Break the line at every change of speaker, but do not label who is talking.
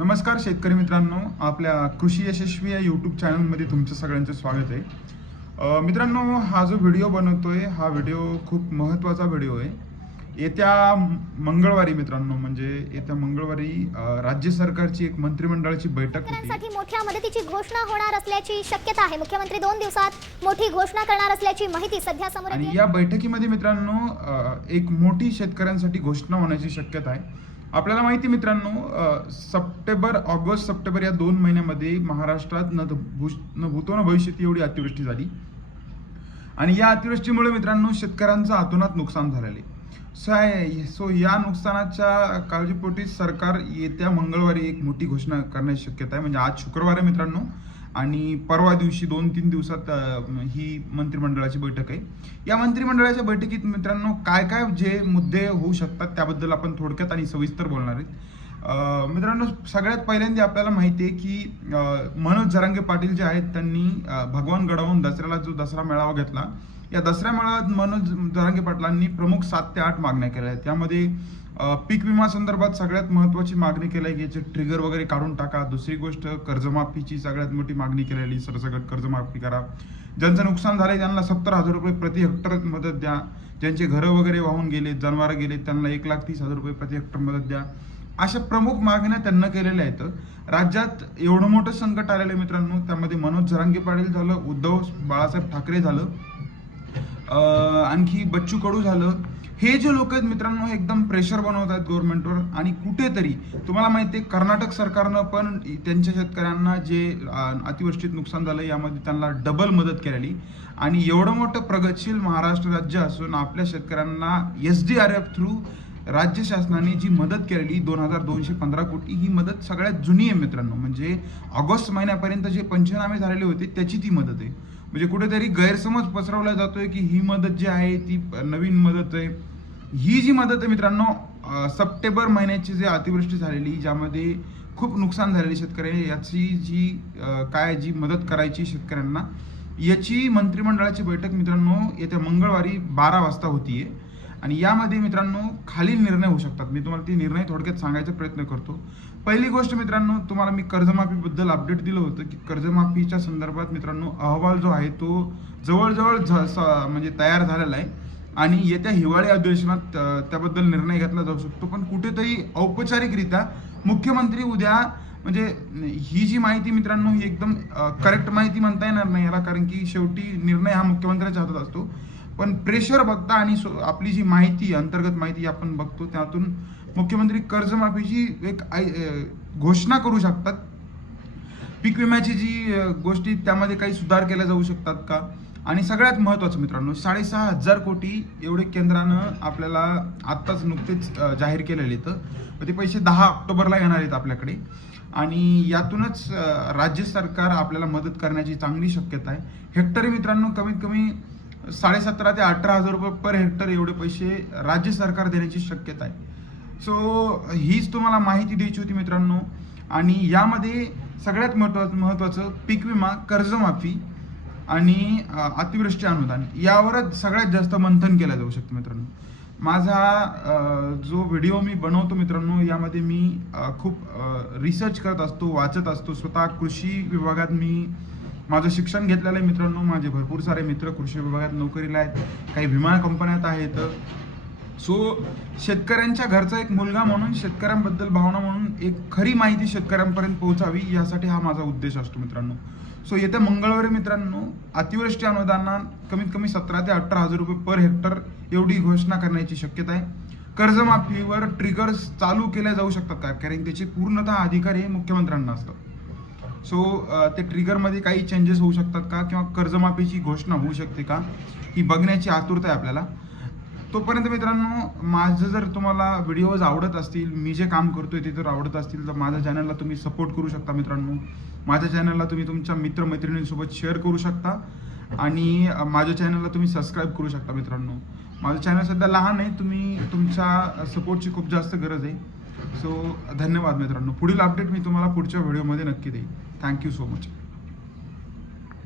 नमस्कार शेतकरी मित्रांनो आपल्या कृषी यशस्वी या यूट्यूब चॅनलमध्ये तुमचं सगळ्यांचं स्वागत आहे. मित्रांनो हा जो व्हिडिओ बनवतोय हा व्हिडिओ खूप महत्त्वाचा व्हिडिओ आहे. येत्या मंगळवारी मित्रांनो म्हणजे येत्या मंगळवारी राज्य सरकारची एक मंत्रिमंडळाची बैठक होती.
मोठ्या मदतीची घोषणा होणार असल्याची शक्यता आहे. मुख्यमंत्री दोन दिवसात मोठी घोषणा करणार असल्याची माहिती सध्या समोर
आणि या बैठकीमध्ये मित्रांनो एक मोठी शेतकऱ्यांसाठी घोषणा होण्याची शक्यता आहे. आपल्याला माहिती आहे मित्रांनो सप्टेंबर ऑगस्ट सप्टेंबर या दोन महिन्यामध्ये महाराष्ट्रात न भूष न भूतो न भविष्यती एवढी अतिवृष्टी झाली. आणि या अतिवृष्टीमुळे मित्रांनो शेतकऱ्यांचं अतोनात नुकसान झालेले सो आहे- सो या नुकसानाच्या काळजीपोटी सरकार येत्या मंगळवारी एक मोठी घोषणा करण्याची शक्यता आहे. म्हणजे आज शुक्रवार आहे मित्रांनो आणि परवा दिवशी दोन तीन दिवसात ही मंत्रिमंडळाची बैठक आहे. या मंत्रिमंडळाच्या बैठकीत मित्रांनो काय काय जे मुद्दे होऊ शकतात त्याबद्दल आपण थोडक्यात आणि सविस्तर बोलणार आहेत. मित्रांनो सगळ्यात पहिल्यांदा आपल्याला माहिती आहे की मनोज जरांगे पाटील जे आहेत त्यांनी भगवान गडावून दसऱ्याला जो दसरा मेळावा घेतला या दसऱ्या मेळाव्यात मनोज जरांगे पाटलांनी प्रमुख सात ते आठ मागण्या केल्या आहेत. त्यामध्ये पीक विमा संदर्भात सगळ्यात महत्त्वाची मागणी केली आहे की याचे ट्रिगर वगैरे काढून टाका. दुसरी गोष्ट कर्जमाफीची सगळ्यात मोठी मागणी केलेली सरसकट कर्जमाफी करा. ज्यांचं नुकसान झालंय त्यांना सत्तर हजार रुपये प्रति हेक्टर मदत द्या. ज्यांचे घरं वगैरे वाहून गेले जनावरं गेले त्यांना एक लाख तीस हजार रुपये प्रति हेक्टर मदत द्या. अशा प्रमुख मागण्या त्यांना केलेल्या आहेत. राज्यात एवढं मोठं संकट आलेलं आहे मित्रांनो. त्यामध्ये मनोज झरांगे पाटील झालं उद्धव बाळासाहेब ठाकरे झालं आणखी बच्चू कडू झालं. हे जे लोक आहेत मित्रांनो हे एकदम प्रेशर बनवत आहेत गव्हर्नमेंटवर आणि कुठेतरी तुम्हाला माहिती आहे कर्नाटक सरकारनं पण त्यांच्या शेतकऱ्यांना जे अतिवृष्टीत नुकसान झालं यामध्ये त्यांना डबल मदत केलेली. आणि एवढं मोठं प्रगतशील महाराष्ट्र राज्य असून आपल्या शेतकऱ्यांना S D R F through राज्य शासनाने जी मदत केलेली दोन हजार दोनशे पंधरा कोटी ही मदत सगळ्यात जुनी आहे मित्रांनो. म्हणजे ऑगस्ट महिन्यापर्यंत जे पंचनामे झालेले होते त्याची ती मदत आहे. म्हणजे कुठेतरी गैरसमज पसरवला जातोय की ही मदत जी आहे ती नवीन मदत आहे. ही जी मदत आहे मित्रांनो सप्टेंबर महिन्याची जे अतिवृष्टी झालेली ज्यामध्ये खूप नुकसान झालेली शेतकरी याची जी काय जी मदत करायची शेतकऱ्यांना याची मंत्रिमंडळाची बैठक मित्रांनो येत्या मंगळवारी बारा वाजता होतीये. आणि यामध्ये मित्रांनो खालील निर्णय होऊ शकतात. मी तुम्हाला ती निर्णय थोडक्यात सांगायचा प्रयत्न करतो. पहिली गोष्ट मित्रांनो तुम्हाला मी कर्जमाफीबद्दल अपडेट दिलं होतं की कर्जमाफीच्या संदर्भात मित्रांनो अहवाल जो आहे तो जवळजवळ स- म्हणजे तयार झालेला आहे. आणि येत्या हिवाळी अधिवेशनात त्याबद्दल निर्णय घेतला जाऊ शकतो. पण कुठेतरी औपचारिकरित्या मुख्यमंत्री उद्या म्हणजे ही जी माहिती मित्रांनो ही एकदम करेक्ट माहिती म्हणता येणार नाही याला कारण की शेवटी निर्णय हा मुख्यमंत्र्यांच्या हातात असतो. पण प्रेशर बघता आणि सो- आपली जी माहिती अंतर्गत माहिती आपण बघतो त्यातून मुख्यमंत्री कर्जमाफीची एक घोषणा करू शकतात? पीक विम्याची जी गोष्टी त्यामध्ये काही सुधार केल्या जाऊ शकतात का? आणि सगळ्यात महत्त्वाचं मित्रांनो साडेसहा हजार कोटी एवढे केंद्रानं आपल्याला आत्ताच नुकतेच जाहीर केलेले तर ते पैसे दहा ऑक्टोबरला येणार आहेत आपल्याकडे. आणि यातूनच राज्य सरकार आपल्याला मदत करण्याची चांगली शक्यता आहे. हेक्टरी मित्रांनो कमीत कमी साडेसतरा ते अठरा हजार रुपये पर हेक्टर एवढे पैसे राज्य सरकार देण्याची शक्यता आहे. सो हीच तुम्हाला माहिती द्यायची होती मित्रांनो. आणि यामध्ये सगळ्यात महत्वाचं महत्त्वाचं पीक विमा कर्जमाफी आणि अतिवृष्टी अनुदान. यावरच सगळ्यात जास्त मंथन केलं जाऊ शकतं मित्रांनो. माझा जो व्हिडिओ मी बनवतो मित्रांनो यामध्ये मी खूप रिसर्च करत असतो वाचत असतो. स्वतः कृषी विभागात मी माझं शिक्षण घेतलेलं आहे मित्रांनो. माझे भरपूर सारे मित्र कृषी विभागात नोकरीला आहेत. काही विमा कंपन्यात आहेत. सो शेतकऱ्यांच्या घरचा एक मुलगा म्हणून शेतकऱ्यांबद्दल भावना म्हणून एक खरी माहिती शेतकऱ्यांपर्यंत पोहोचावी यासाठी हा माझा उद्देश असतो मित्रांनो. सो येत्या मंगळवारी मित्रांनो अतिवृष्टी अनुदानात कमीत कमी सतरा ते अठरा हजार रुपये पर हेक्टर एवढी घोषणा करण्याची शक्यता आहे. कर्जमाफीवर ट्रिगर्स चालू केल्या जाऊ शकतात का? कारण त्याचे पूर्णतः अधिकार हे मुख्यमंत्र्यांना असतात. सो ते ट्रिगरमध्ये काही चेंजेस होऊ शकतात का? किंवा कर्जमाफीची घोषणा होऊ शकते का? ही बघण्याची आतुरता आहे आपल्याला. तोपर्यंत मित्रांनो माझं जर तुम्हाला व्हिडिओज आवडत असतील मी जे काम करतोय ते जर आवडत असतील तर माझ्या चॅनलला तुम्ही सपोर्ट करू शकता मित्रांनो. माझ्या चॅनलला तुम्ही तुमच्या मित्रमैत्रिणींसोबत शेअर करू शकता आणि माझ्या चॅनलला तुम्ही सबस्क्राईब करू शकता मित्रांनो. माझं चॅनल सध्या लहान आहे तुम्ही तुमच्या सपोर्टची खूप जास्त गरज आहे. सो धन्यवाद मित्रांनो. पुढील अपडेट मी तुम्हाला पुढच्या व्हिडिओमध्ये नक्की देईन. Thank you so much